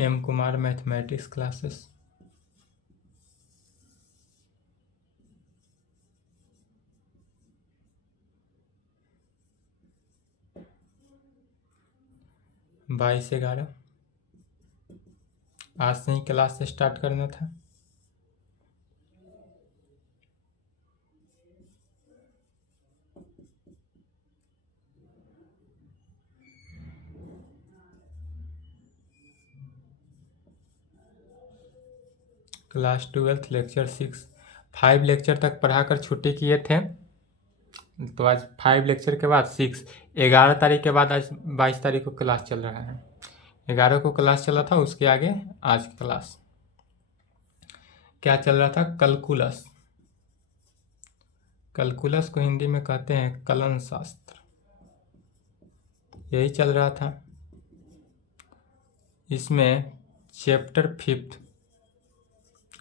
M Kumar mathematics classes. बाईस 11 आज से ही क्लास से स्टार्ट करना था। क्लास 12 लेक्चर 6 5 लेक्चर तक पढ़ाकर छुट्टी किए थे, तो आज 5 लेक्चर के बाद 6 11 तारीख के बाद आज 22 तारीख को क्लास चल रहा है। 11 को क्लास चला था, उसके आगे आज क्लास क्या चल रहा था? कैलकुलस। कैलकुलस को हिंदी में कहते हैं कलन शास्त्र, यही चल रहा था। इसमें चैप्टर 5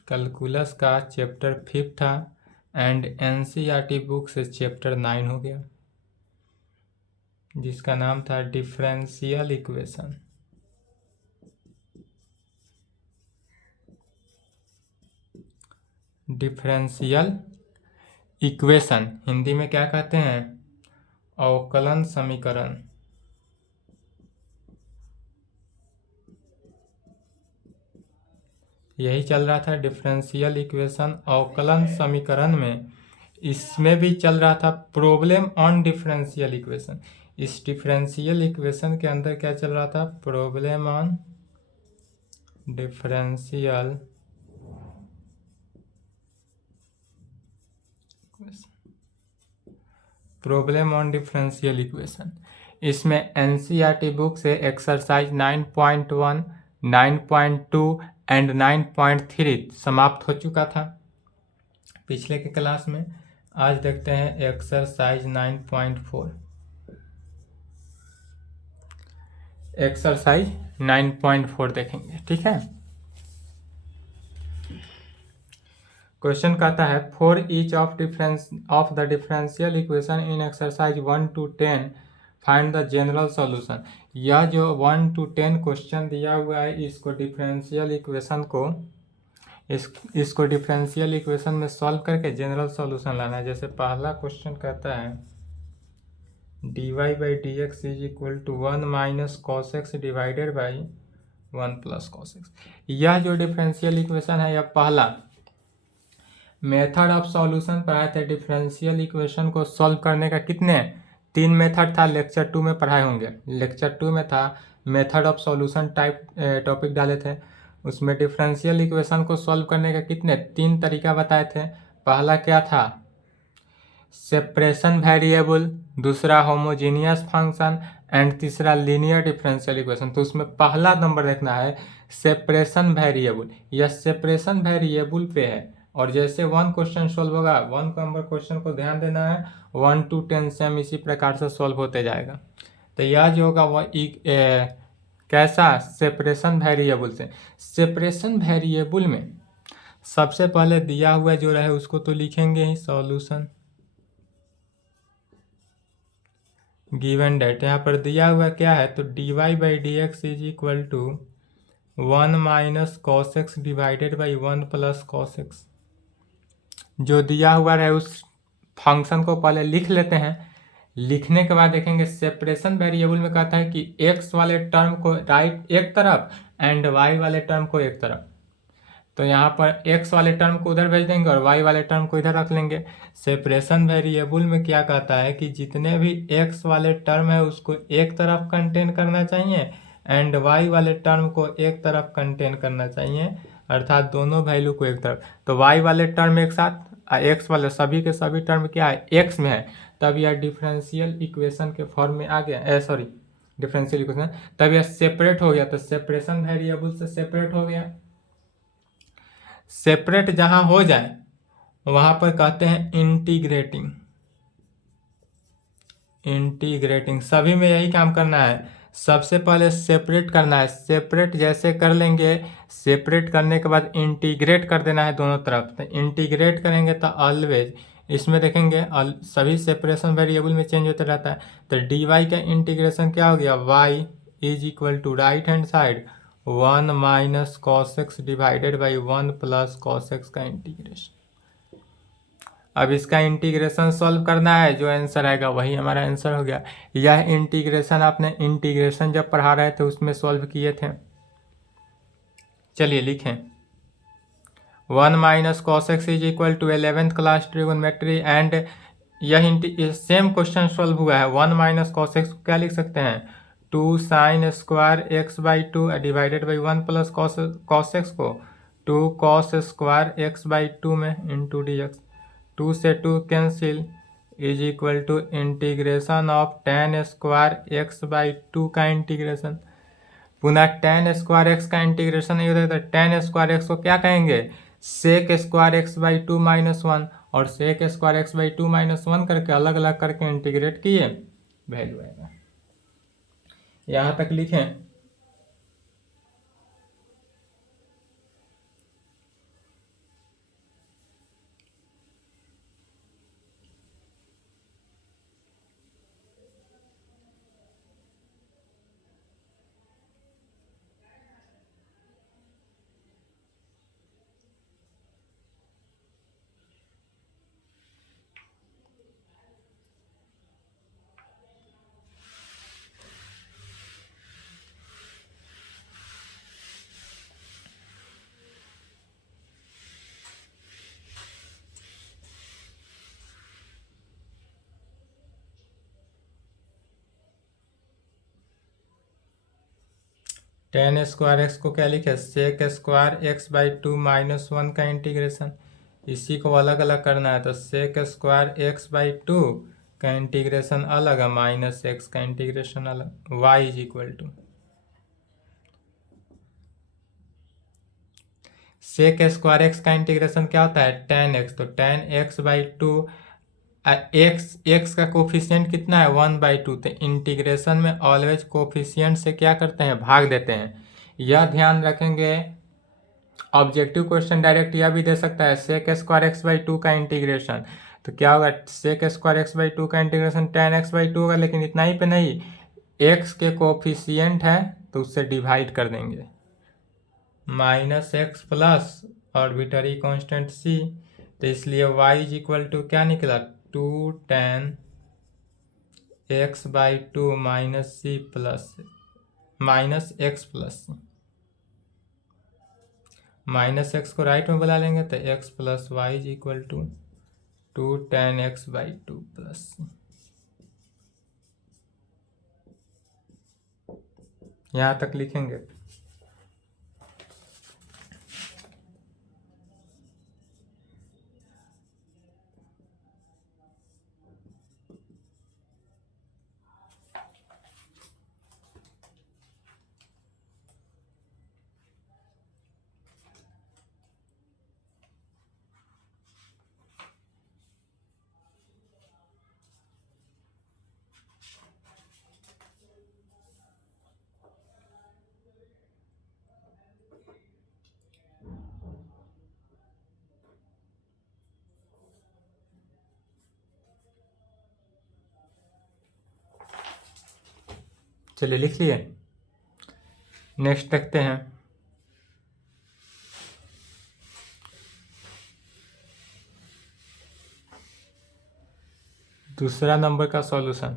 कैलकुलस का चैप्टर 5 था एंड एनसीईआरटी बुक से चैप्टर 9 हो गया, जिसका नाम था differential equation. Differential equation Hindi में क्या कहते हैं? अवकलन समीकरण। यही चल रहा था डिफरेंशियल इक्वेशन अवकलन समीकरण में। इसमें भी चल रहा था प्रॉब्लम ऑन डिफरेंशियल इक्वेशन। इस डिफरेंशियल इक्वेशन के अंदर क्या चल रहा था? Problem on differential problem on differential equation. इसमें एनसीईआरटी बुक से एक्सरसाइज 9.1, 9.2 एंड 9.3 समाप्त हो चुका था पिछले के क्लास में। आज देखते हैं एक्सरसाइज 9.4। एक्सरसाइज 9.4 देखेंगे, ठीक है। क्वेश्चन कहता है for each of the differential equation in exercise 1 to 10 find the general solution. यह जो 1 to 10 क्वेश्चन दिया हुआ है, इसको डिफरेंशियल इक्वेशन को इसको डिफरेंशियल इक्वेशन में सॉल्व करके जनरल सॉल्यूशन लाना है। जैसे पहला क्वेश्चन कहता है dy/dx is equal to 1 minus cos x divided by 1 plus cos x. यह जो डिफरेंशियल इक्वेशन है, यह पहला मेथड ऑफ सॉल्यूशन पढ़ाए थे। डिफरेंशियल इक्वेशन को सॉल्व करने का कितने 3 मेथड था, लेक्चर 2 में पढ़ाए होंगे। लेक्चर 2 में था method of solution type topic डाले थे, उसमें डिफरेंशियल इक्वेशन को सॉल्व करने का कितने 3 तरीका बताए थे। पहला क्या था? सेपरेशन वेरिएबल, दूसरा होमोजीनियस फंक्शन एंड तीसरा लीनियर डिफरेंशियल इक्वेशन। तो उसमें पहला नंबर देखना है सेपरेशन वेरिएबल। यह सेपरेशन वेरिएबल पे है, और जैसे 1 क्वेश्चन सोल्व होगा 1 नंबर क्वेश्चन को ध्यान देना है, 1 to 10 से हम इसी प्रकार से सोल्व होते जाएगा। तो यह जो होगा वह कैसा? सेपरेशन वेरिएबल से। सेपरेशन वेरिएबल में सबसे पहले दिया हुआ जो रहे उसको तो लिखेंगे ही, सॉल्यूशन गिवन डेट। यहाँ पर दिया हुआ क्या है? तो dy/dx is equal to 1 minus cos x divided by 1 plus cos x. जो दिया हुआ रहे उस फंक्शन को पहले लिख लेते हैं। लिखने के बाद देखेंगे सेपरेशन वेरिएबल में कहता है कि x वाले टर्म को राइट एक तरफ एंड y वाले टर्म को एक तरफ। तो यहाँ पर x वाले टर्म को उधर भेज देंगे और y वाले टर्म को इधर रख लेंगे। सेपरेशन वेरिएबल में क्या कहता है कि जितने भी x वाले टर्म है उसको एक तरफ कंटेन करना चाहिए एंड y वाले टर्म को एक तरफ कंटेन करना चाहिए, अर्थात दोनों वैल्यू को एक तरफ। तो y वाले टर्म एक साथ, x वाले सभी के सभी टर्म क्या है? x में है, तब यह डिफरेंशियल इक्वेशन के फॉर्म में आ गया। सॉरी, डिफरेंशियल इक्वेशन तब यह सेपरेट हो गया। तो सेपरेशन वेरिएबल से सेपरेट हो गया। सेपरेट जहां हो जाए वहां पर कहते हैं इंटीग्रेटिंग। इंटीग्रेटिंग सभी में यही काम करना है, सबसे पहले सेपरेट करना है। सेपरेट जैसे कर लेंगे, सेपरेट करने के बाद इंटीग्रेट कर देना है दोनों तरफ। तो इंटीग्रेट करेंगे तो ऑलवेज इसमें देखेंगे सभी सेपरेशन वेरिएबल में चेंज होता रहता है। तो dy का इंटीग्रेशन क्या हो गया? y is equal to right hand side 1 minus cos x divided by 1 plus cos x का इंटीग्रेशन। अब इसका इंटीग्रेशन सॉल्व करना है, जो आंसर आएगा वही हमारा आंसर हो गया। यह इंटीग्रेशन आपने इंटीग्रेशन जब पढ़ा रहे थे उसमें सॉल्व किए थे। चलिए लिखें 1 minus cos x is equal to 11th class trigonometry and यह सेम क्वेश्चन सॉल्व हुआ है। 1 माइनस कॉस एक्स को क्या लिख सकते हैं 2 sine square x by 2 divided by 1 plus cos x को 2 कॉस स्क्वायर एक्स बाई 2 में इंटू डी एक्स। 2 से 2 cancel is equal to integration of tan square x by 2 का इंटीग्रेशन। पुनः tan स्क्वायर एक्स का इंटीग्रेशन नहीं होता तो tan square x को क्या कहेंगे sec square x by 2 minus 1 और sec square x by 2 minus 1 करके अलग अलग करके इंटीग्रेट किए वैल्यू आएगा। यहाँ तक लिखें tan स्क्वायर एक्स को क्या लिखे sec square x by 2 minus 1 का इंटीग्रेशन। इसी को अलग अलग करना है तो सेक स्क्वायर एक्स बाई 2 का इंटीग्रेशन अलग है माइनस एक्स का इंटीग्रेशन अलग। y is equal to sec square x का इंटीग्रेशन क्या होता है tan एक्स, तो tan एक्स बाई 2 एक्स का कोफिशियंट कितना है 1/2। तो इंटीग्रेशन में ऑलवेज कोफिशियंट से क्या करते हैं भाग देते हैं। यह ध्यान रखेंगे। ऑब्जेक्टिव क्वेश्चन डायरेक्ट यह भी दे सकता है सेक स्क्वायर एक्स बाई 2 का इंटीग्रेशन, तो क्या होगा सेक स्क्वायर एक्स बाई 2 का इंटीग्रेशन tan एक्स बाई 2 होगा। लेकिन इतना ही पे नहीं, एक्स के कोफिशियंट है तो उससे डिवाइड कर देंगे minus X plus arbitrary constant c, तो इसलिए y इज इक्वल टू क्या निकला 2 tan x by 2 minus C plus minus X plus C. Minus X को राइट में बुला लेंगे तो x plus Y is equal to 2 tan x by 2 plus C. यहाँ तक लिखेंगे। चलिए लिख लिए। नेक्स्ट देखते हैं। दूसरा नंबर का solution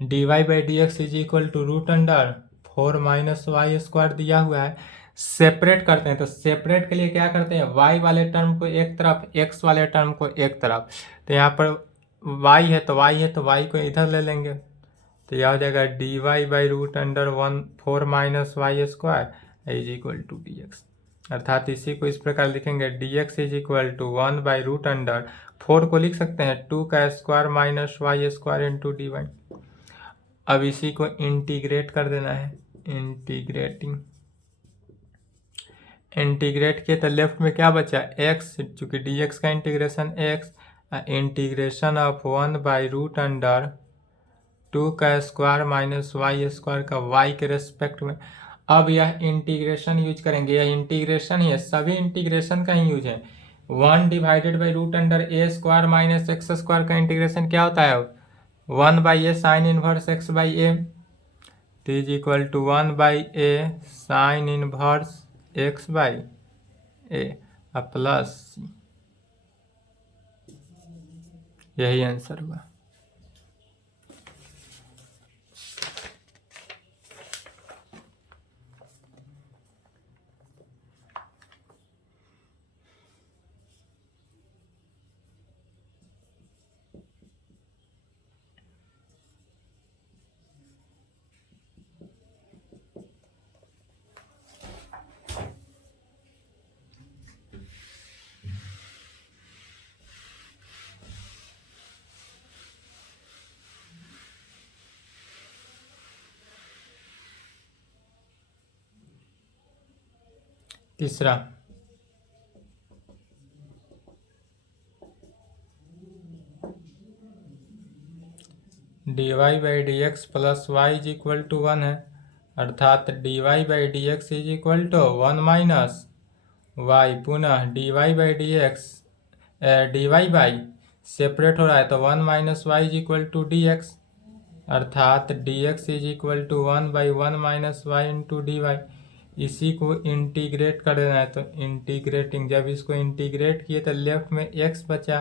dy by d x is equal to root under 4 minus y square दिया हुआ है। सेपरेट करते हैं तो सेपरेट के लिए क्या करते हैं y वाले टर्म को एक तरफ x वाले टर्म को एक तरफ। तो यहाँ पर y है तो y को इधर ले लेंगे तो यह हो जाएगा dy by root under 4 minus y square is equal to d x. अर्थात इसी को इस प्रकार लिखेंगे d x is equal to 1 by root under 4 को लिख सकते हैं 2 का square minus y square into d y. अब इसी को इंटीग्रेट कर देना है। इंटीग्रेट किए तो लेफ्ट में क्या बचा x, चूंकि डी एक्स का integration x integration of 1 by root under 2 का स्क्वायर माइनस वाई स्क्वायर का y के रेस्पेक्ट में। अब यह इंटीग्रेशन यूज करेंगे। यह इंटीग्रेशन ही है, सभी इंटीग्रेशन का ही यूज है। 1 divided by root under A square minus X square का इंटीग्रेशन क्या होता है 1 by A sine inverse X by A. तो is equal to 1/a sine inverse x/a plus c। यही आंसर हुआ। तीसरा, dy/dx plus y is equal to 1 है, अर्थात dy/dx is equal to 1 minus y। पुनः dy/dx dy सेपरेट हो रहा है तो 1 minus y is equal to d x, अर्थात dx is equal to 1/1 minus y into d y. इसी को इंटीग्रेट कर देना है, तो इंटीग्रेटिंग, जब इसको इंटीग्रेट किए तो लेफ्ट में x बचा,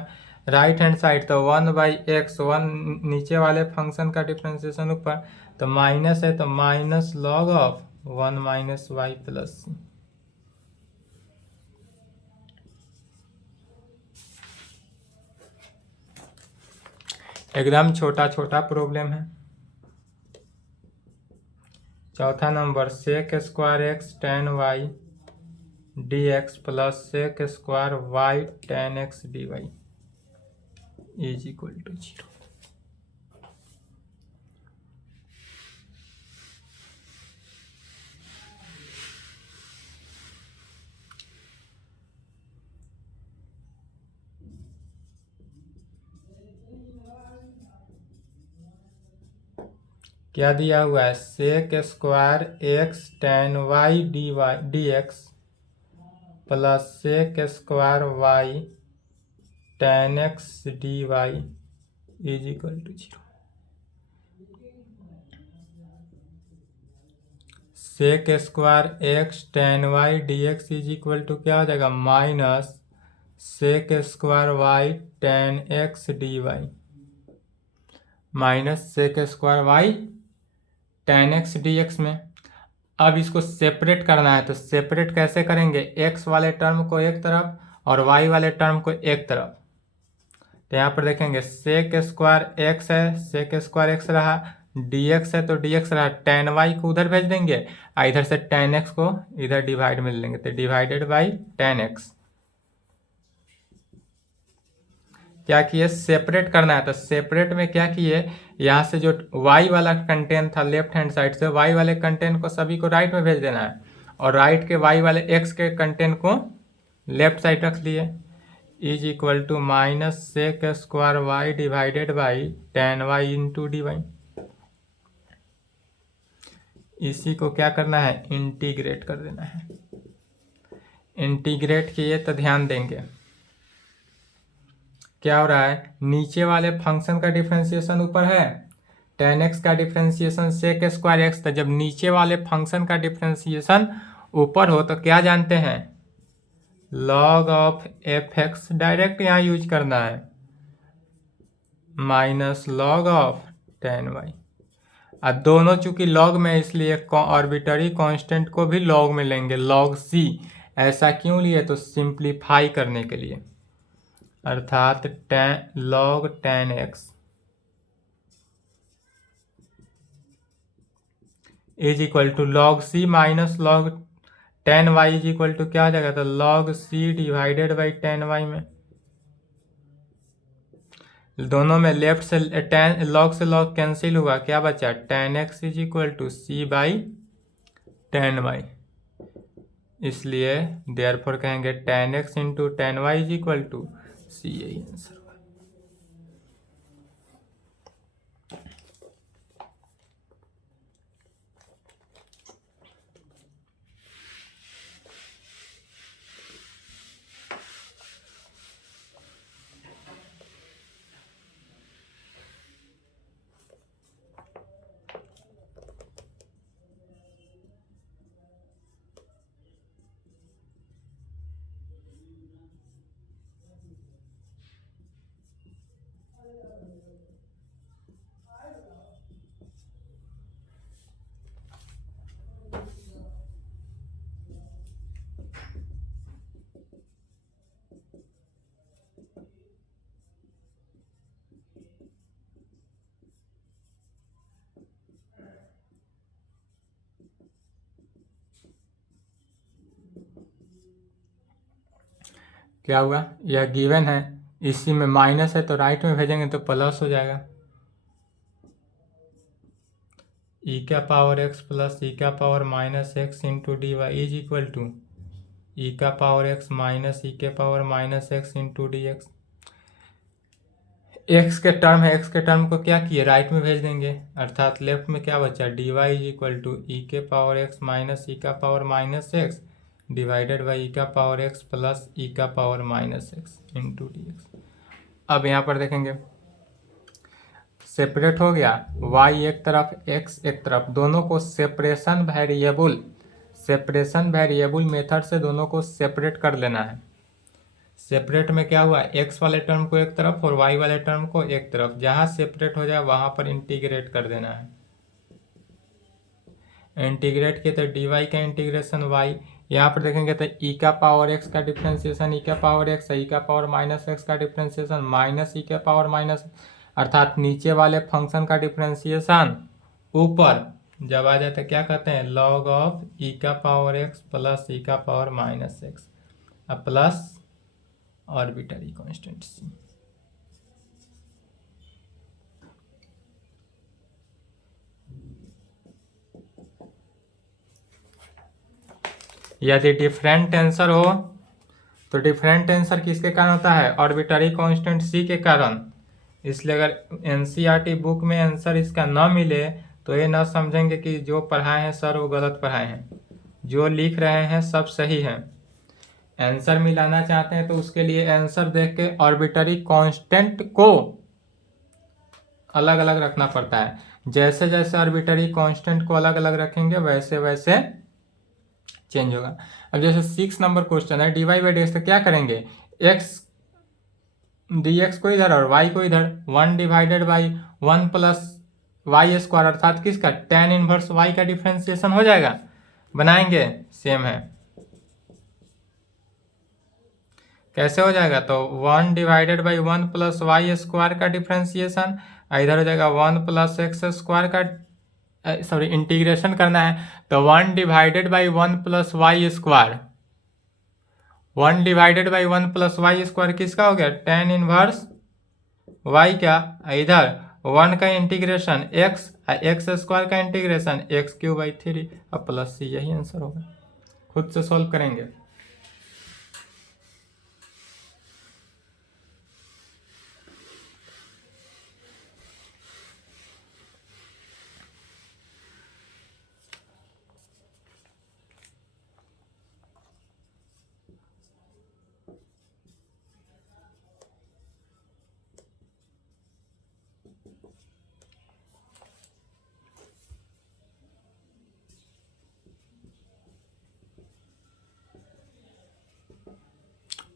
राइट हैंड साइड तो 1/x, 1 नीचे वाले फंक्शन का डिफ्रेंसिएशन ऊपर, तो माइनस है तो minus log of 1 minus Y plus C. एकदम छोटा छोटा प्रॉब्लम है। चौथा number, sec square X tan Y D x plus sec square Y tan x D Y is equal to 0। क्या दिया हुआ है? Sec square X tan Y D x plus sec square Y tan x D Y is equal to 0। Sec square X tan Y D x is equal to क्या हो जाएगा? Minus sec square Y tan x D y minus sec square Y tan x d x में। अब इसको separate करना है, तो separate कैसे करेंगे? एक्स वाले टर्म को एक तरफ और वाई वाले टर्म को एक तरफ। तो यहाँ पर देखेंगे सेक स्क्वायर एक्स है, सेक स्क्वायर एक्स रहा, डी एक्स है तो डी एक्स रहा, टेन वाई को उधर भेज देंगे, इधर से टेन एक्स को इधर डिवाइड में ले लेंगे, तो डिवाइडेड बाई टेन एक्स। क्या किए? सेपरेट करना है, तो सेपरेट में क्या किए? यहाँ से जो y वाला कंटेंट था लेफ्ट हैंड साइड से, y वाले कंटेंट को सभी को राइट में भेज देना है, और राइट के y वाले x के कंटेंट को लेफ्ट साइड रख लिए। Is equal to minus sec square y divided by tan y into d y. इसी को क्या करना है? इंटीग्रेट कर देना है। इंटीग्रेट किए तो ध्यान देंगे क्या हो रहा है? नीचे वाले फंक्शन का डिफरेंशिएशन ऊपर है, टेन एक्स का डिफरेंशिएशन सेक स्क्वायर एक्स था। जब नीचे वाले फंक्शन का डिफरेंशिएशन ऊपर हो तो क्या जानते हैं? Log of f x direct यहाँ यूज करना है, minus log of tan y. और दोनों चूंकि लॉग में, इसलिए आर्बिट्ररी कांस्टेंट को भी लॉग में लेंगे, लॉग सी। ऐसा क्यों लिए? तो सिंप्लीफाई करने के लिए, अर्थात log tan x is equal to log c minus log tan y is equal to क्या आ जाएगा? तो log c divided by tan y में दोनों में लेफ्ट से टेन, लॉग से लॉग कैंसिल हुआ, क्या बचा? Tan x is equal to c by tan y. इसलिए देयरफॉर कहेंगे tan x into ten y is equal to c. यही आंसर। क्या हुआ, यह गिवन है, इसी में माइनस है तो राइट में भेजेंगे तो प्लस हो जाएगा। ई का पावर एक्स प्लस ई का power minus x into d Y is equal to e का पावर एक्स माइनस ई के power minus x into d x. X के टर्म है, एक्स के टर्म को क्या किए, राइट में भेज देंगे, अर्थात लेफ्ट में क्या बचा, d Y is equal to e के पावर एक्स माइनस ई का power minus x divided by e का पावर एक्स प्लस ई का power minus x into d x. अब यहाँ पर देखेंगे सेपरेट हो गया, y एक तरफ x एक तरफ, दोनों को सेपरेशन वेरिएबल मेथड से दोनों को सेपरेट कर लेना है। सेपरेट में क्या हुआ, x वाले टर्म को एक तरफ और y वाले टर्म को एक तरफ, जहां सेपरेट हो जाए वहां पर इंटीग्रेट कर देना है। इंटीग्रेट किए तो dy का इंटीग्रेशन y, यहाँ पर देखेंगे तो e का पावर x का डिफ्रेंसिएशन e का पावर x, e का पावर माइनस x का डिफ्रेंसिएशन माइनस e का पावर माइनस, अर्थात नीचे वाले फंक्शन का डिफ्रेंसिएशन ऊपर जब आ जाए तो क्या कहते हैं, लॉग ऑफ e का पावर x प्लस e का पावर माइनस x, अब प्लस आर्बिट्ररी कांस्टेंट c। यदि डिफरेंट आंसर हो तो डिफरेंट आंसर किसके कारण होता है, आर्बिट्ररी कांस्टेंट c के कारण। इसलिए अगर एनसीईआरटी बुक में आंसर इसका न मिले तो ये ना समझेंगे कि जो पढ़ाए हैं सर वो गलत पढ़ाए हैं, जो लिख रहे हैं सब सही है। आंसर मिलाना चाहते हैं तो उसके लिए आंसर देख के आर्बिट्ररी कांस्टेंट को अलग अलग रखना पड़ता है। जैसे जैसे आर्बिट्ररी कांस्टेंट को अलग अलग रखेंगे वैसे वैसे चेंज होगा। अब जैसे 6 नंबर क्वेश्चन है, d y by d x, तो क्या करेंगे, x dx को इधर और y को इधर, 1 divided by 1 plus y square, अर्थात किसका, tan इनवर्स y का डिफ्रेंसिएशन हो जाएगा। बनाएंगे, सेम है, कैसे हो जाएगा, तो 1 divided by 1 plus y square का डिफ्रेंसिएशन, इधर हो जाएगा 1 प्लस एक्स स्क्वायर का, सॉरी इंटीग्रेशन करना है तो 1 divided by 1 plus y square, 1 divided by 1 plus y square किसका हो गया, tan इनवर्स y का, इधर 1 का इंटीग्रेशन x स्क्वायर का इंटीग्रेशन x क्यूब बाई 3, अब प्लस c, यही आंसर होगा। खुद से सॉल्व करेंगे।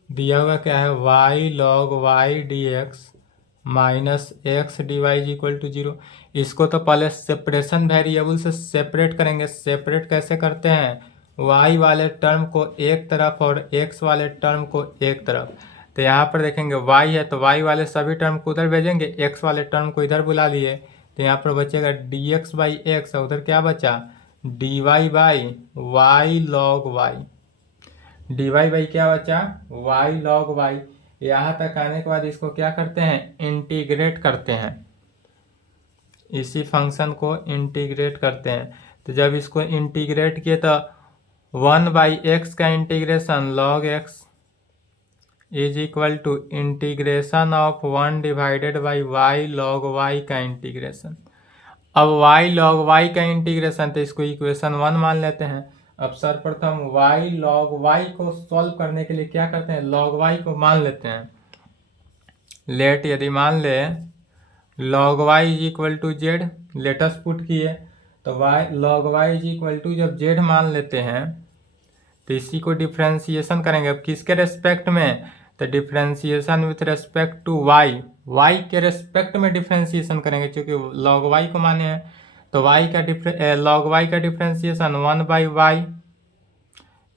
दिया हुआ क्या है, y log y dx minus x D y equal to 0। इसको तो पहले सेपरेशन वेरिएबल से सेपरेट करेंगे। सेपरेट कैसे करते हैं, y वाले टर्म को एक तरफ और x वाले टर्म को एक तरफ। तो यहाँ पर देखेंगे y है तो y वाले सभी टर्म को उधर भेजेंगे, x वाले टर्म को इधर बुला लिए, तो यहाँ पर बचेगा dx बाई एक्स, उधर क्या बचा, dy by y log y, dy by क्या बचा, y log y। यहाँ तक आने के बाद इसको क्या करते हैं, इंटीग्रेट करते हैं, इसी फंक्शन को इंटीग्रेट करते हैं। तो जब इसको इंटीग्रेट किए तो 1 बाई एक्स का integration log x is equal to integration of 1 divided by y log y का इंटीग्रेशन। अब y log y का इंटीग्रेशन, तो इसको इक्वेशन 1 मान लेते हैं। अब सर्वप्रथम y log y को सॉल्व करने के लिए क्या करते हैं, log y को मान लेते हैं। लेट यदि मान ले log y is equal to z, let's put किए तो y log y is equal to, जब z मान लेते हैं तो इसी को डिफ्रेंसिएशन करेंगे। अब किसके रेस्पेक्ट में, तो differentiation with respect to y के रेस्पेक्ट में डिफ्रेंसिएशन करेंगे, क्योंकि log y को माने हैं। तो y का log y का differentiation 1 by y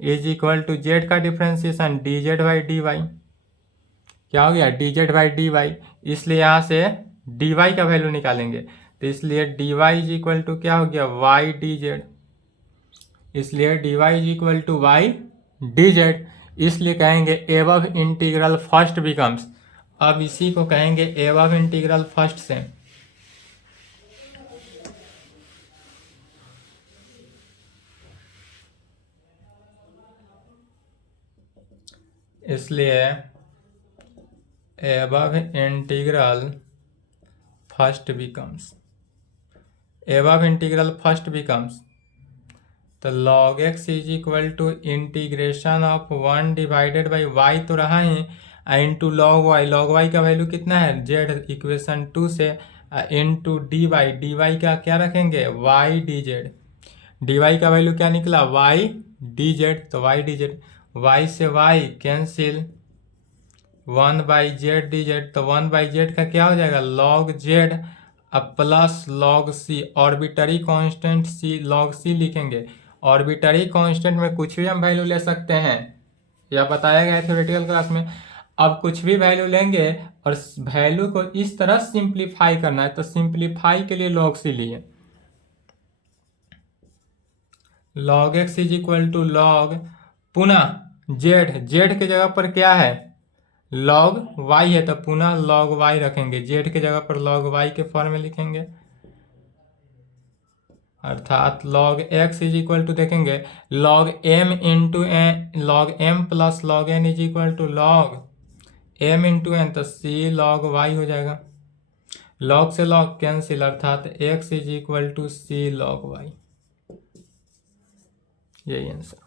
is equal to z का डिफ्रेंसिएशन dz बाई dy, क्या हो गया, dz बाई dy। इसलिए यहाँ से dy का वैल्यू निकालेंगे, तो इसलिए dy इज इक्वल टू क्या हो गया, y dz, इसलिए dy is equal to y dz। इसलिए कहेंगे एबव इंटीग्रल फर्स्ट बिकम्स। अब इसी को कहेंगे एबव इंटीग्रल फर्स्ट से। इसलिए above integral first becomes, above integral first becomes, तो log x is equal to integration of 1 divided by y तो रहा ही, इंटू लॉग वाई का वैल्यू कितना है z, इक्वेशन 2 से, इंटू डी वाई का क्या रखेंगे y d z, d y का वैल्यू क्या निकला वाई डी जेड, तो वाई डी जेड, वाई से y cancel, 1/z d z, तो 1/z का क्या हो जाएगा log z अब plus log c, arbitrary constant c log c लिखेंगे। ऑर्बिटरी कांस्टेंट में कुछ भी हम वैल्यू ले सकते हैं, यह बताया गया है थ्योरेटिकल क्लास में। अब कुछ भी वैल्यू लेंगे और वैल्यू को इस तरह सिंप्लीफाई करना है, तो सिंप्लीफाई के लिए log c लिए, log x is equal to log, पुनः z के जगह पर क्या है log y है, तो पुनः log y रखेंगे, z के जगह पर log y के फॉर्म में लिखेंगे, अर्थात log x is equal to देखेंगे log m into n, log m plus log n is equal to log m into n, तो c log y हो जाएगा, log से log कैंसिल, अर्थात x is equal to c log y, यही answer.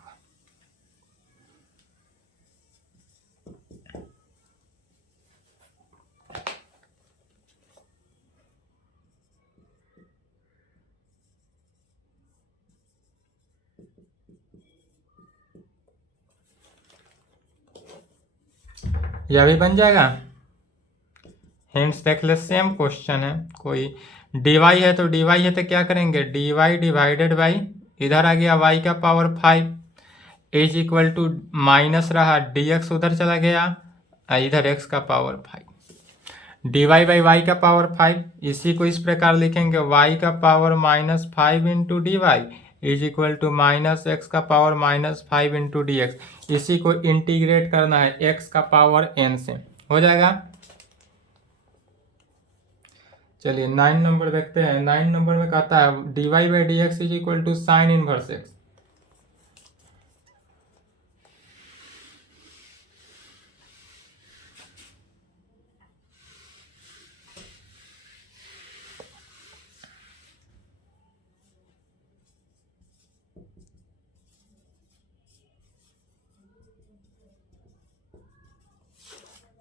यह भी बन जाएगा। हिंट्स देख ले, सेम क्वेश्चन है, कोई dy है तो dy है तो क्या करेंगे dy डिवाइडेड बाई, इधर आ गया y का power 5 is equal to minus रहा dx उधर चला गया, इधर x का पावर 5, dy बाई y का पावर 5, इसी को इस प्रकार लिखेंगे y का power -5 into d Y is equal to minus x का पावर -5 इंटू डी एक्स, इसी को इंटीग्रेट करना है x का पावर n से, हो जाएगा। चलिए 9 नंबर देखते हैं। 9 नंबर में कहता है d y by d x is equal to sine inverse x.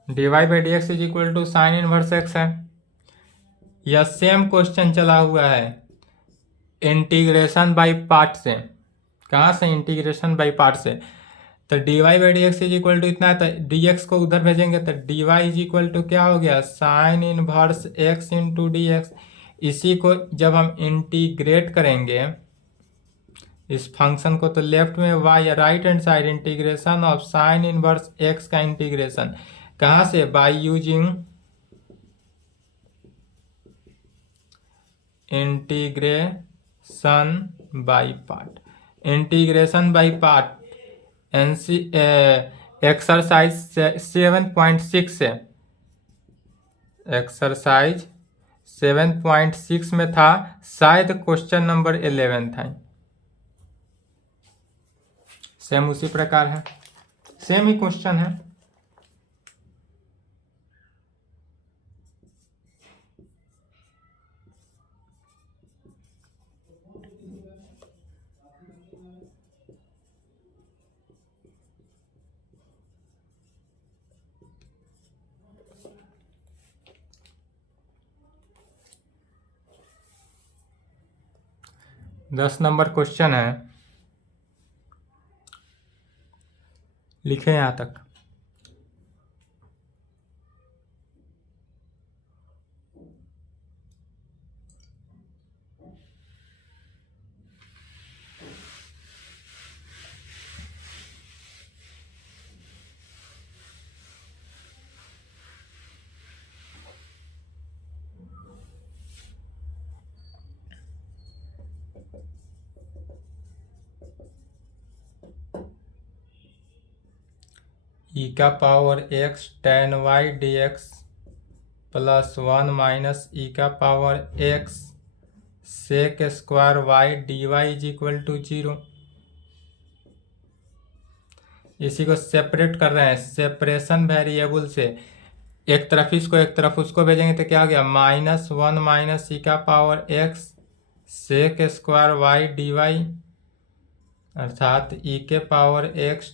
D y by d x is equal to sine inverse x है। यह सेम क्वेश्चन चला हुआ है इंटीग्रेशन बाई पार्ट से। कहाँ से इंटीग्रेशन बाई पार्ट से, तो d y by d x is equal to इतना है, तो डी एक्स को उधर भेजेंगे तो d Y is equal to क्या हो गया sine inverse x into d x. इसी को जब हम इंटीग्रेट करेंगे इस फंक्शन को, तो लेफ्ट में वाई या right hand side integration of sine inverse x का इंटीग्रेशन, कहाँ से by using integration by part, integration by part NC exercise 7.6 से, एक्सरसाइज 7.6 में था, शायद क्वेश्चन नंबर 11 था। सेम उसी प्रकार है, सेम ही क्वेश्चन है। दस नंबर क्वेश्चन है, लिखे यहाँ तक। ई का power x tan Y D x plus 1 minus e का power x sec square y d Y is equal to 0। इसी को सेपरेट कर रहे हैं सेपरेशन वेरिएबल से, एक तरफ इसको एक तरफ उसको भेजेंगे तो क्या हो गया -1 माइनस ई का power x sec square y d y अर्थात ई के power x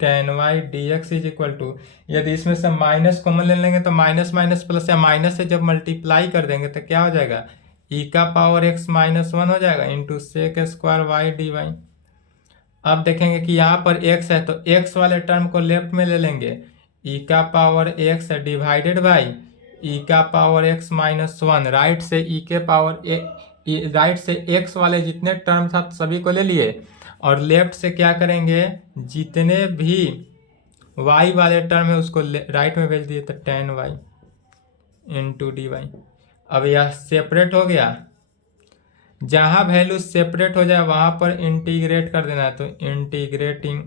tan Y D x is equal to, यदि इसमें से माइनस कॉमन ले लेंगे तो माइनस माइनस प्लस या माइनस से जब मल्टीप्लाई कर देंगे तो क्या हो जाएगा ई का पावर एक्स -1 हो जाएगा into sec square y d y. अब देखेंगे कि यहाँ पर x है तो x वाले टर्म को लेफ्ट में ले लेंगे, e का पावर x है डिवाइडेड बाई e का पावर x -1। राइट से e के पावर राइट से x वाले जितने टर्म था सभी को ले लिए और लेफ्ट से क्या करेंगे जितने भी y वाले टर्म है उसको राइट में भेज दिए तो tan y into d y. अब यह सेपरेट हो गया, जहाँ वैल्यू सेपरेट हो जाए वहाँ पर इंटीग्रेट कर देना है तो इंटीग्रेटिंग,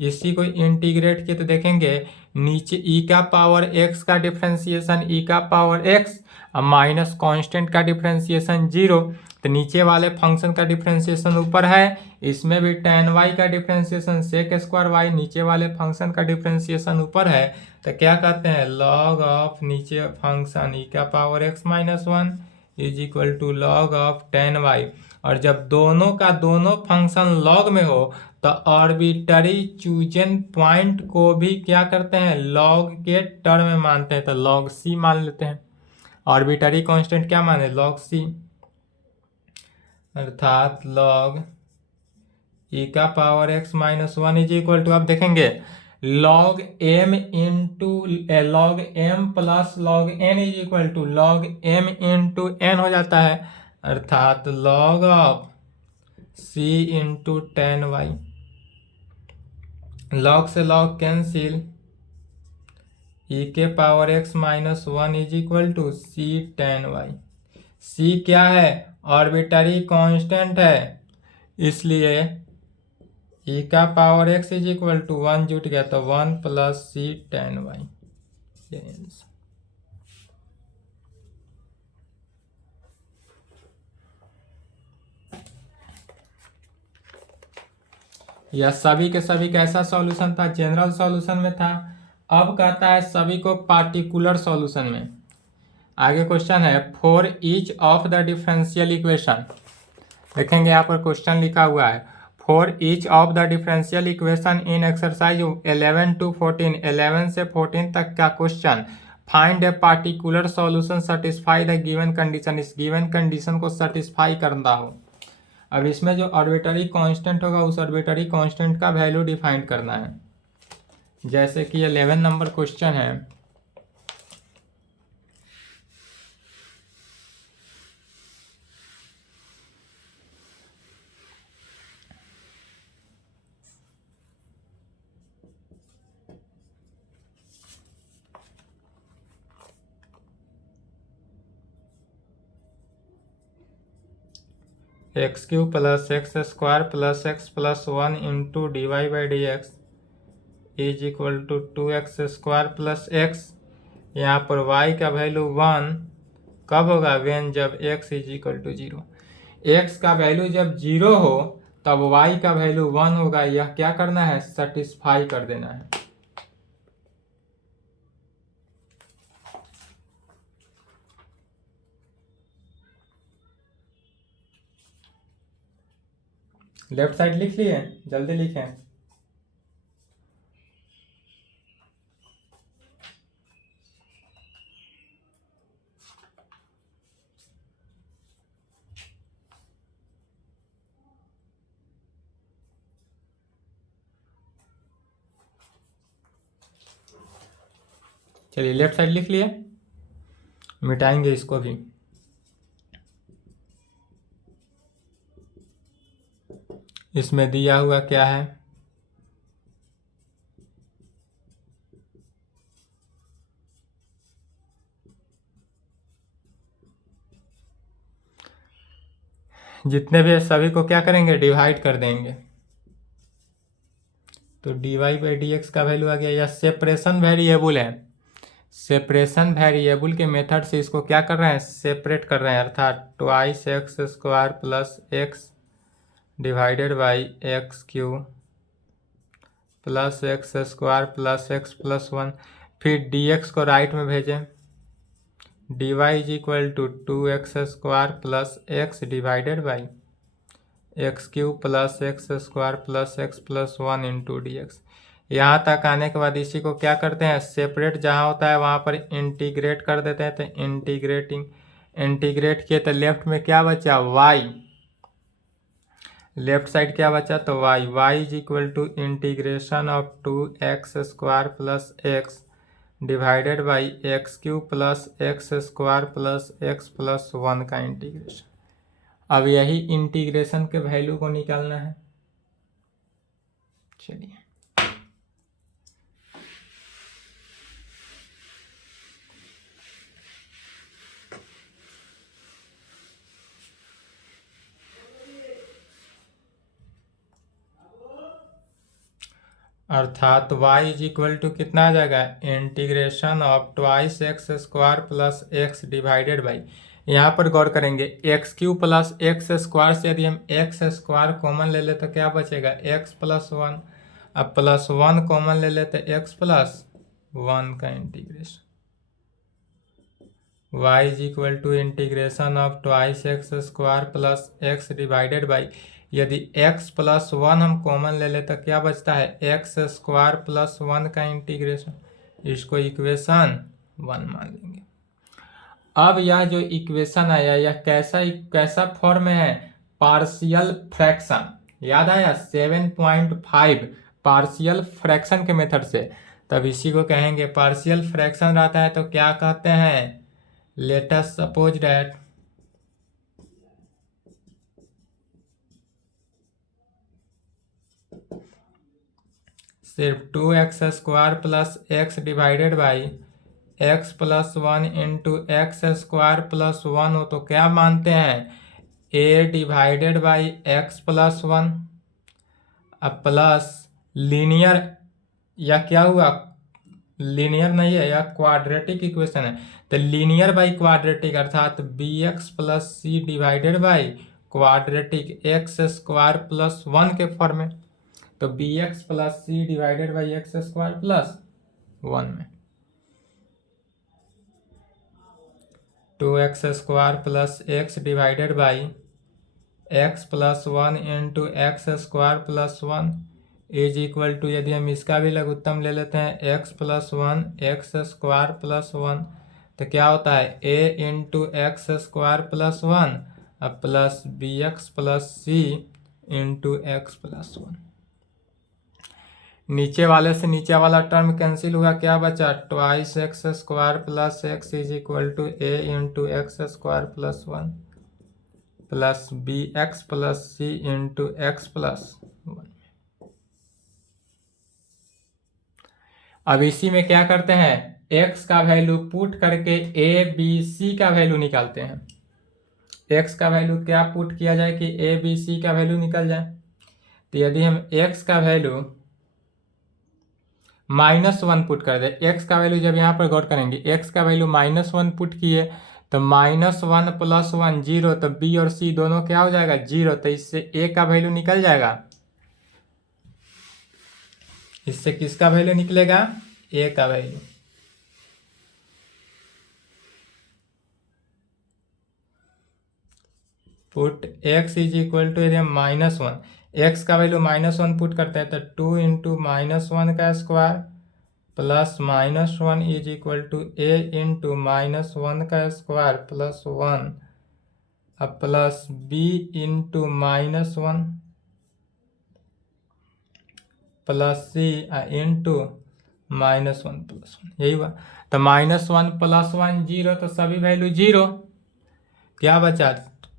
इसी को इंटीग्रेट किए तो देखेंगे नीचे ई का पावर एक्स का डिफ्रेंसिएशन ई का पावर एक्स और माइनस कांस्टेंट का डिफ्रेंसिएशन 0, तो नीचे वाले फंक्शन का डिफ्रेंसिएशन ऊपर है, इसमें भी टेन वाई का डिफ्रेंसिएशन सेक स्क्वायर वाई नीचे वाले फंक्शन का डिफ्रेंसिएशन ऊपर है, तो क्या कहते हैं लॉग ऑफ नीचे फंक्शन ई का power x -1 is equal to log of tan y. और जब दोनों का दोनों फंक्शन लॉग में हो तो आर्बिटरी चूजन पॉइंट को भी क्या करते हैं लॉग के टर्म में मानते हैं, तो लॉग सी मान लेते हैं। आर्बिटरी कांस्टेंट क्या माने लॉग सी, अर्थात लॉग ई का power x -1 is equal to, अब देखेंगे log M into log M plus log N is equal to log M into N हो जाता है, अर्थात log of C into ten y. Log से log cancel, e के power x -1 is equal to C ten y. C क्या है arbitrary constant है, इसलिए ई का power x is equal to 1 जुट गया तो 1 प्लस सी टेन वाई। यह सभी के सभी कैसा सॉल्यूशन था जनरल सॉल्यूशन में था, अब कहता है सभी को पार्टिकुलर सॉल्यूशन में। आगे क्वेश्चन है for each of the differential equation, देखेंगे यहाँ पर क्वेश्चन लिखा हुआ है for each of the differential equation in exercise 11 to 14, 11 से 14 तक का question find a particular solution satisfy the given condition, इस गिवन कंडीशन को सेटिस्फाई करना हो। अब इसमें जो आर्बिटरी कांस्टेंट होगा उस आर्बिटरी कांस्टेंट का वैल्यू डिफाइन करना है, जैसे कि 11 नंबर क्वेश्चन है। X cube plus x square plus x plus 1 into d y by d x is equal to 2x square plus x. यहाँ पर y का वैल्यू 1 कब होगा वेन जब x is equal to 0, x का value जब 0 हो तब y का वैल्यू 1 होगा। यह क्या करना है सेटिस्फाई कर देना है। लेफ्ट साइड लिख लिए, जल्दी लिखें। चलिए लेफ्ट साइड लिख लिए, मिटाएंगे इसको भी। इसमें दिया हुआ क्या है जितने भी है सभी को क्या करेंगे डिवाइड कर देंगे। तो dy बाई dx का वैल्यू आ गया। या सेपरेशन वेरिएबल है, सेपरेशन वेरिएबल के मेथड से इसको क्या कर रहे हैं, सेपरेट कर रहे हैं, अर्थात twice x square plus x divided by x cube plus x square plus x plus 1। फिर dx को राइट में भेजें, dy is equal to 2x square plus x divided by x cube plus x square plus x plus 1 into d x. यहाँ तक आने के बाद इसी को क्या करते हैं, सेपरेट जहाँ होता है वहाँ पर इंटीग्रेट कर देते हैं। तो इंटीग्रेट किए तो लेफ्ट में क्या बचा, y, लेफ्ट साइड क्या बचा, तो y is equal to integration of 2x square plus x divided by x cube plus x square plus x plus 1 का इंटीग्रेशन। अब यही इंटीग्रेशन के वैल्यू को निकालना है। चलिए अर्थात y इज इक्वल टू कितना आ जाएगा, integration of twice x square plus x divided by, यहाँ पर गौर करेंगे x Q plus x square से यदि हम एक्स स्क्वायर कॉमन ले ले तो क्या बचेगा, एक्स प्लस 1। अब प्लस 1 कॉमन ले लेते एक्स प्लस 1 का integration. y is equal to integration of twice x square plus x divided by, यदि x प्लस 1 हम कॉमन ले ले तो क्या बचता है, एक्स स्क्वायर प्लस 1 का इंटीग्रेशन। इसको इक्वेशन 1 मान लेंगे। अब यह जो इक्वेशन आया यह कैसा फॉर्म में है, पार्शियल फ्रैक्शन। याद आया 7.5 पार्शियल फ्रैक्शन के मेथड से, तब इसी को कहेंगे पार्शियल फ्रैक्शन रहता है तो क्या कहते हैं, लेट अस सपोज दैट सिर्फ 2x square plus x divided by x plus 1 into x square plus 1 हो तो क्या मानते हैं, a divided by x plus 1। अब प्लस लीनियर, या क्या हुआ, लीनियर नहीं है, यह क्वाड्रेटिक इक्वेशन है तो लीनियर बाई क्वाड्रेटिक, अर्थात bx plus c divided by quadratic x square plus 1 के फॉर्म में। तो bx plus c divided by x square plus 1 में 2x square plus x divided by x plus 1 into x square plus 1 is equal to, यदि हम इसका भी लघुत्तम ले लेते हैं x plus 1 x square plus 1 तो क्या होता है a into x square plus 1 अब plus bx plus c into x plus 1। नीचे वाले से नीचे वाला टर्म कैंसिल हुआ, क्या बचा, twice x square plus x is equal to a into x square plus 1 plus bx plus c into x plus 1। अब इसी में क्या करते हैं, x का वैल्यू पुट करके a b c का वैल्यू निकालते हैं। x का वैल्यू क्या पुट किया जाए कि a b c का वैल्यू निकल जाए। तो यदि हम x का वैल्यू -1 पुट कर दे, x का वैल्यू जब यहाँ पर गौर करेंगे x का वैल्यू -1 पुट किए तो -1 प्लस 1 0, तो b और c दोनों क्या हो जाएगा 0, तो इससे a का वैल्यू निकल जाएगा। इससे किसका वैल्यू निकलेगा, a का value. Put x is equal to, यदि हम -1 x का वैल्यू -1 पुट करते हैं तो 2 इंटू -1 का square plus -1 is equal to a into -1 का स्क्वायर प्लस 1 अब plus b into -1 plus c into -1 plus 1, यही हुआ। तो -1 प्लस 1 0, तो सभी वैल्यू 0। क्या बचा,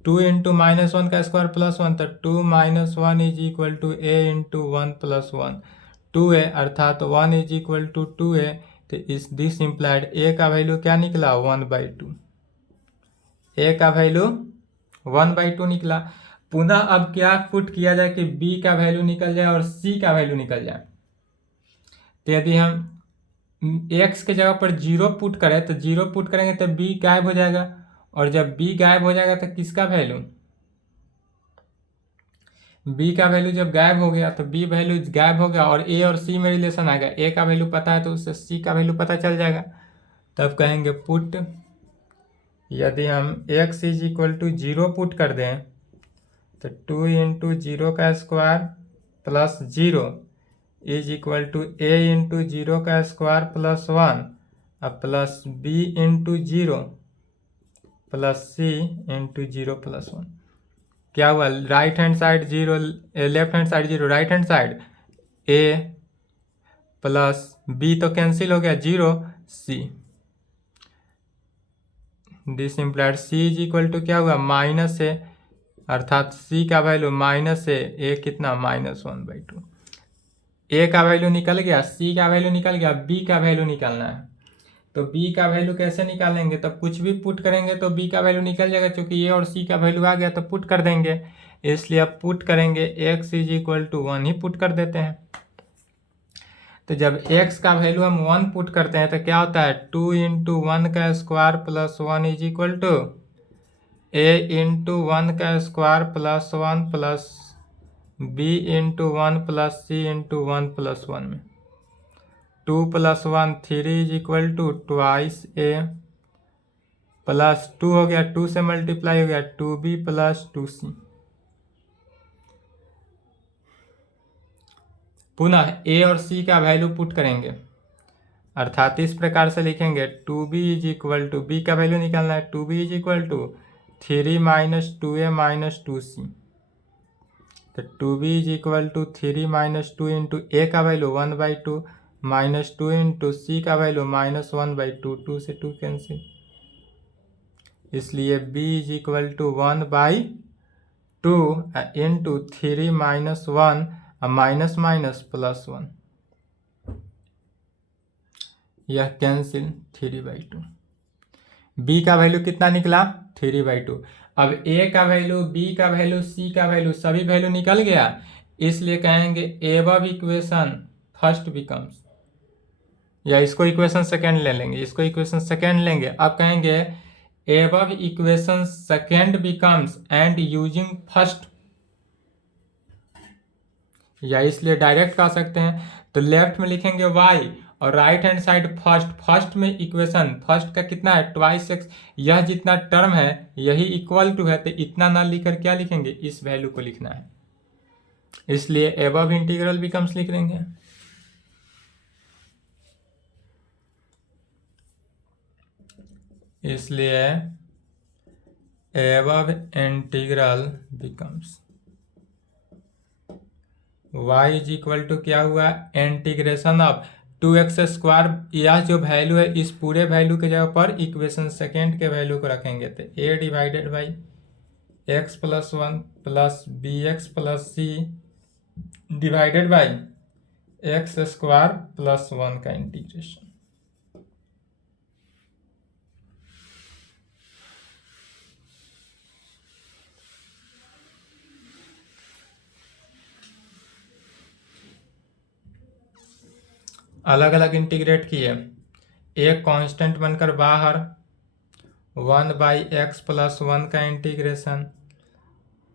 2 इंटू -1 का स्क्वायर प्लस 1, तो 2 -1 is equal to a into 1 plus 1 2a, अर्थात 1 इज इक्वल टू 2a। तो इस दिस इम्प्लाइड a का वैल्यू क्या निकला 1/2, a का वैल्यू 1/2 निकला। पुनः अब क्या पुट किया जाए कि b का वैल्यू निकल जाए और c का वैल्यू निकल जाए। तो यदि हम x के जगह पर 0 पुट करें तो 0 पुट करेंगे तो b गायब हो जाएगा, और जब b गायब हो जाएगा तो किसका वैल्यू, b का वैल्यू जब गायब हो गया तो b वैल्यू गायब हो गया और a और c में रिलेशन आ गया, a का वैल्यू पता है तो उससे c का वैल्यू पता चल जाएगा। तब कहेंगे पुट, यदि हम x is equal to 0 put कर दें तो 2 इंटू 0 का square plus 0 is equal to a into 0 का स्क्वायर प्लस 1 अब plus b into 0 plus c into 0 plus 1। क्या हुआ, right hand side 0, left hand side 0, right hand side a plus b तो cancel हो गया 0 c, this implied c is equal to क्या हुआ minus ए, अर्थात c का वैल्यू माइनस ए कितना -1/2। a का वैल्यू निकल गया, c का वैल्यू निकल गया, b का वैल्यू निकालना है। तो b का वैल्यू कैसे निकालेंगे, तो कुछ भी पुट करेंगे तो b का वैल्यू निकल जाएगा, क्योंकि a और c का वैल्यू आ गया तो पुट कर देंगे। इसलिए अब पुट करेंगे x इज इक्वल टू 1 ही पुट कर देते हैं। तो जब x का वैल्यू हम 1 पुट करते हैं तो क्या होता है 2 इंटू 1 का square plus 1 is equal to a into 1 का square plus 1 plus b into 1 plus c into 1 plus 1 में 2 plus 1 3 is equal to twice a plus 2 हो गया, 2 से मल्टीप्लाई हो गया 2b प्लस 2c। पुनः a और c का वैल्यू पुट करेंगे, अर्थात इस प्रकार से लिखेंगे 2b is equal to, b का वैल्यू निकालना है, 2b is equal to 3 minus 2a minus 2c। तो 2b is equal to 3 minus 2 into a का वैल्यू 1/2 माइनस 2 इंटू सी का वैल्यू -1/2, 2 से 2 कैंसिल, इसलिए b is equal to 1/2 into 3 minus 1 minus minus plus 1, यह cancel 3/2। b का value कितना निकला 3/2। अब a का वैल्यू, b का वैल्यू, c का वैल्यू सभी वैल्यू निकल गया, इसलिए कहेंगे एबव इक्वेशन फर्स्ट बिकम्स, या इसको इक्वेशन सेकेंड ले लेंगे, इसको इक्वेशन सेकेंड लेंगे। अब कहेंगे above equation second becomes and using first, या इसलिए डायरेक्ट कह सकते हैं। तो लेफ्ट में लिखेंगे y और right hand side first, first में इक्वेशन फर्स्ट का कितना है ट्वाइस x, यह जितना टर्म है यही इक्वल टू है, तो इतना ना लिखकर क्या लिखेंगे इस वैल्यू को लिखना है, इसलिए एबव इंटीग्रल बिकम्स लिख देंगे। इसलिए above integral becomes y is equal to क्या हुआ इंटीग्रेशन ऑफ 2x स्क्वायर, यह जो वैल्यू है इस पूरे वैल्यू के जगह पर इक्वेशन सेकेंड के वैल्यू को रखेंगे, तो a divided by x plus 1 plus bx plus c divided by x square plus 1 का इंटीग्रेशन। अलग अलग इंटीग्रेट किए, एक कांस्टेंट बनकर बाहर 1/x प्लस 1 का integration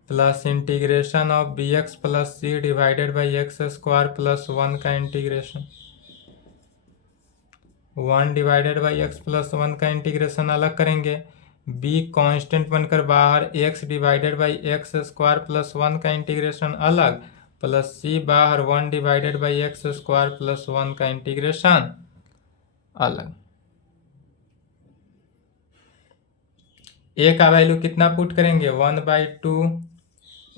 plus integration of bx plus c divided by x square plus 1 का integration, 1 divided by x plus 1 का इंटीग्रेशन अलग करेंगे, b कांस्टेंट बनकर बाहर x divided by x square plus 1 का इंटीग्रेशन अलग, प्लस c बाहर 1 divided by x square plus 1 का इंटीग्रेशन अलग। a का वैल्यू कितना पुट करेंगे 1/2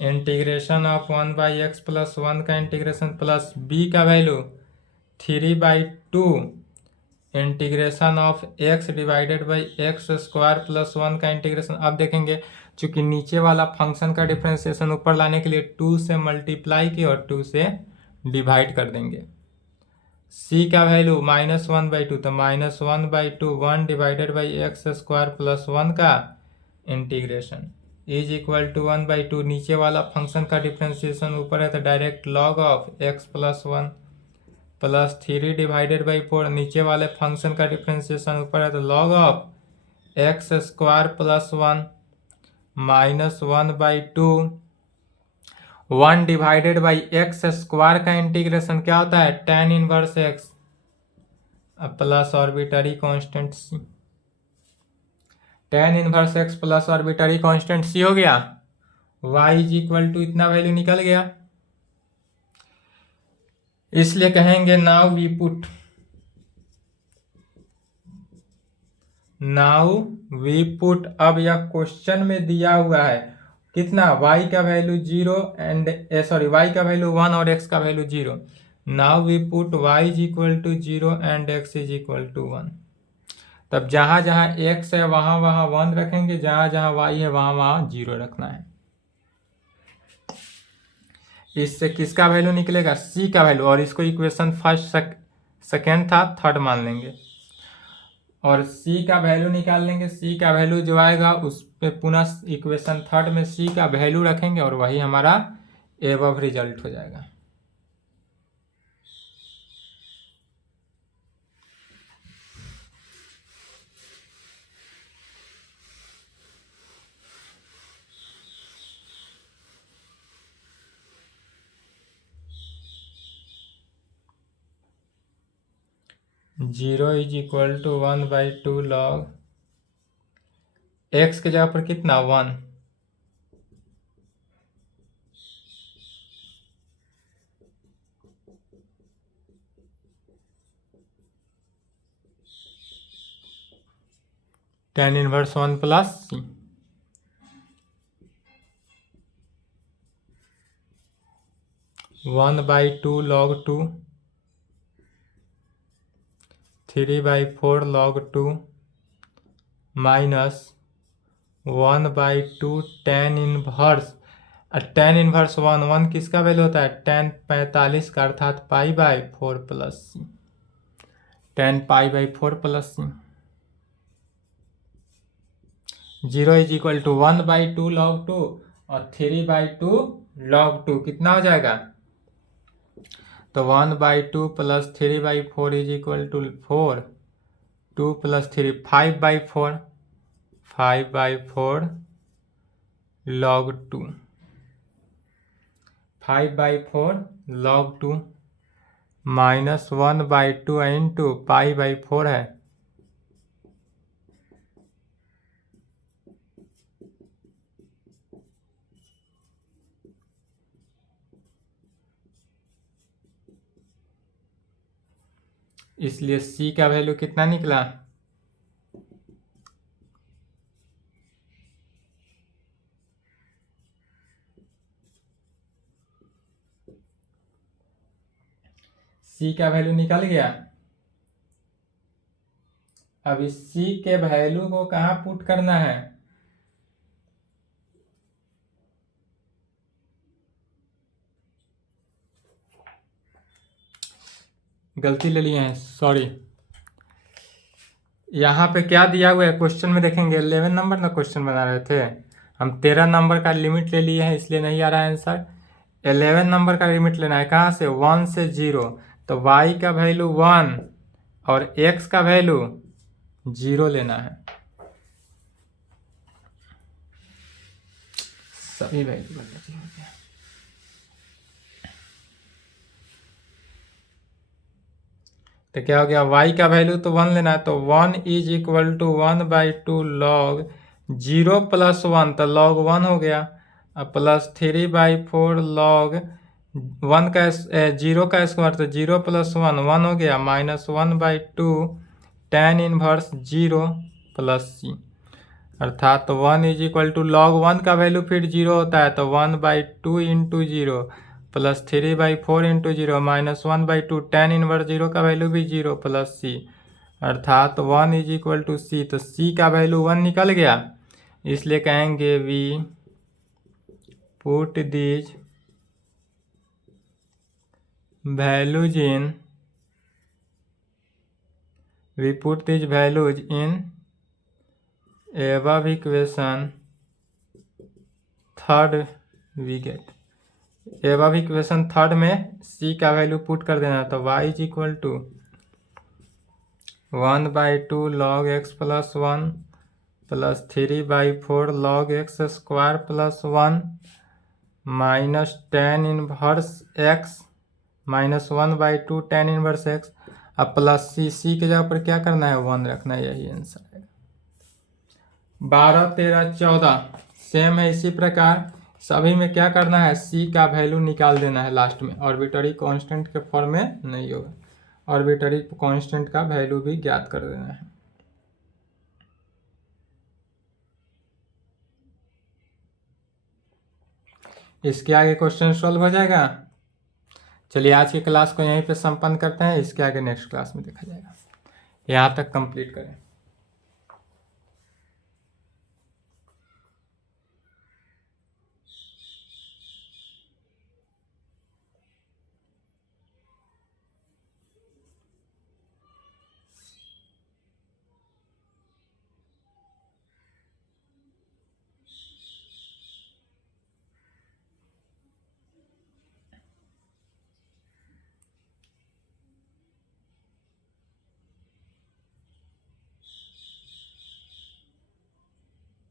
इंटीग्रेशन ऑफ 1/x प्लस 1 का इंटीग्रेशन, प्लस b का value 3/2 integration of x divided by x square plus 1 का इंटीग्रेशन। अब देखेंगे चूंकि नीचे वाला फंक्शन का डिफ्रेंसिएशन ऊपर लाने के लिए 2 से मल्टीप्लाई किए और 2 से डिवाइड कर देंगे। c का वैल्यू -1/2, तो -1/2 1 divided by x square plus 1 का इंटीग्रेशन इज इक्वल टू 1/2, नीचे वाला फंक्शन का डिफ्रेंसिएशन ऊपर है तो direct log of x plus 1 plus 3 divided by 4, नीचे वाले फंक्शन का डिफ्रेंसिएशन ऊपर है तो log of x square plus 1 minus 1/2, 1 divided by x square का इंटीग्रेशन क्या होता है tan inverse x plus arbitrary constant c, tan inverse x plus arbitrary constant c हो गया, y इज इक्वल टू इतना वैल्यू निकल गया, इसलिए कहेंगे नाउ वी पुट, अब यह क्वेश्चन में दिया हुआ है कितना, y का वैल्यू 0 एंड y का वैल्यू 1 और x का value 0, now we put y is equal to 0 and x is equal to 1, तब जहां जहां x है वहां वहां 1 रखेंगे, जहां जहां y है वहां वहां 0 रखना है। इससे किसका वैल्यू निकलेगा, c का वैल्यू, और इसको इक्वेशन फर्स्ट सेकेंड था थर्ड मान लेंगे और c का वैल्यू निकाल लेंगे, c का वैल्यू जो आएगा उस पे पुनः इक्वेशन थर्ड में c का वैल्यू रखेंगे और वही हमारा एबव रिजल्ट हो जाएगा। Zero is equal to 1/2 log x के जगह पर कितना 1, tan inverse 1 plus c, one by two log 2, 3/4 log 2 minus 1/2 tan inverse, tan inverse 1 किसका वैल्यू होता है tan 45 का, अर्थात π/4 plus c, tan π/4 plus c, 0 is equal to 1/2 log 2 और 3/2 log 2 कितना हो जाएगा, तो 1/2 plus 3/4 is equal to 4, 2 plus 3 5/4, 5/4 log 2, 5/4 log 2 minus 1/2 into π/4 है, इसलिए c का वैल्यू कितना निकला, c का वैल्यू निकल गया। अब इस c के वैल्यू को कहाँ पुट करना है, गलती ले लिए हैं सॉरी, यहाँ पे क्या दिया हुआ है क्वेश्चन में देखेंगे, 11 नंबर ना क्वेश्चन बना रहे थे हम, 13 नंबर का लिमिट ले लिए हैं इसलिए नहीं आ रहा है आंसर, 11 नंबर का लिमिट लेना है, कहाँ से 1 से 0, तो y का वैल्यू 1 और x का वैल्यू 0 लेना है, सभी वैल्यू बदल हो गया। तो क्या हो गया, y का वैल्यू तो 1 लेना है, तो 1 is equal to 1/2 log 0 plus 1 तो log 1 हो गया, अब प्लस 3/4 log 1 का 0 का स्क्वायर तो 0 प्लस 1 1 हो गया, माइनस 1/2 tan इनवर्स 0 प्लस सी, अर्थात 1 इज इक्वल टू log 1 का वैल्यू फिर 0 होता है तो 1/2 into 0 plus 3/4 into 0 minus 1/2 tan inverse 0 का वैल्यू भी 0 प्लस सी, अर्थात 1 इज इक्वल टू सी, तो सी का वैल्यू 1 निकल गया, इसलिए कहेंगे we put these values in above equation third we get, एवं इक्वेशन थर्ड में c का वैल्यू पुट कर देना, तो y is equal to 1/2 log x plus 1 plus 3/4 log x square plus 1 minus tan inverse x minus 1/2 tan inverse x, अब plus c के जगह पर क्या करना है 1 रखना है, यही आंसर है। 12, 13, 14 सेम है। इसी प्रकार सभी में क्या करना है, c का वैल्यू निकाल देना है लास्ट में, ऑर्बिटरी कांस्टेंट के फॉर्म में नहीं होगा, ऑर्बिटरी कांस्टेंट का वैल्यू भी ज्ञात कर देना है। इसके आगे क्वेश्चन सॉल्व हो जाएगा। चलिए आज की क्लास को यहीं पे संपन्न करते हैं, इसके आगे नेक्स्ट क्लास में देखा जाएगा। यहाँ तक कंप्लीट करें।